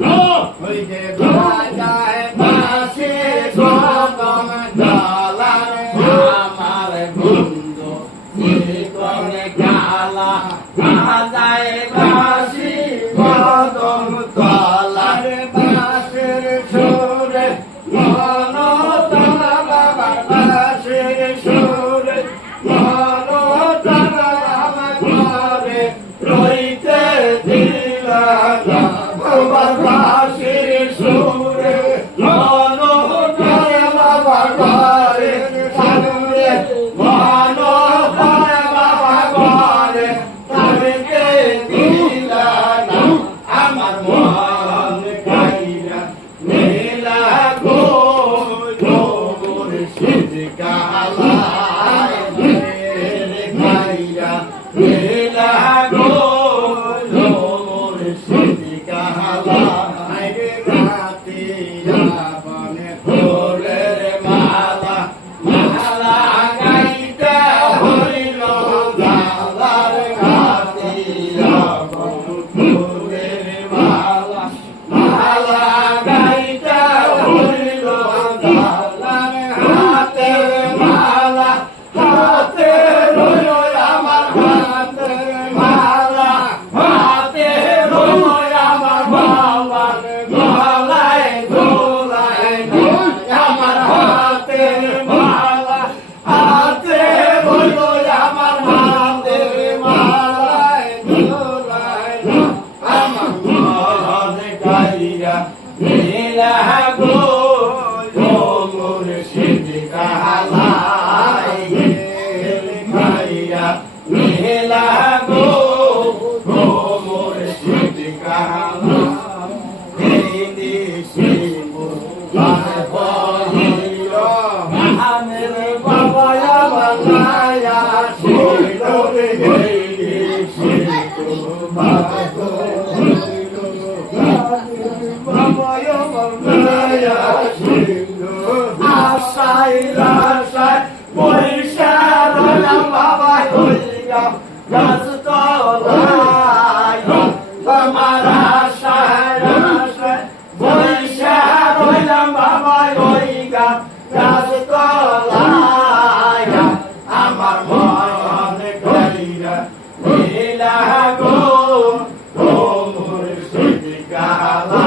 ওই যে বাজায় বাঁশি কদম ডালার আমার বন্ধু চিকন গালা বাজায় বাঁশি কদম ডালার বাঁশির সুরে মন তারা বাবার বাঁশির সুরে মন তারা আমার ঘরে রইতে দিলা না বাবার বাঁশির সুরে মন তারা বাবার ঘরে সুরে মন তারা বাবার ঘরে রইতে দিলা না আমার মন গাইরা নীলা গো মোর সিদ্ধ কালা গাইরা নীলা গো মোর সিদ্ধ কালা রাতিয়া বনে ফুলের মালা মালা গাইতে হইল জালার রাতিয়া বনে ফুলের মালা মালা গাইতে হইল জালার হাতের মালা হাতে রইল আমার হাতের মালা হাতে রইল আমার বাবার গলায় দোলায় আমার হাতের মালা হাতে রইল আমার হাতের মালায় দোলায় আমার মন গাইরা নীলা গো মোর সিদ্ধ কালাই গাইরা নীলা গো মোর সিদ্ধ কালাই এই দেশে মোর বহিল মহানের বাবা বানায়া ছিল রে এই দেশে তোমার আশাই আশাই পয়সা রইলাম বাবা হইয়া গাছ তলায় আমার আশাই আশাই পয়সা রইলাম বাবা হইয়া গাছ তলায় আমার মন গাইরা নীলা গো মোর সিদ্ধ কালা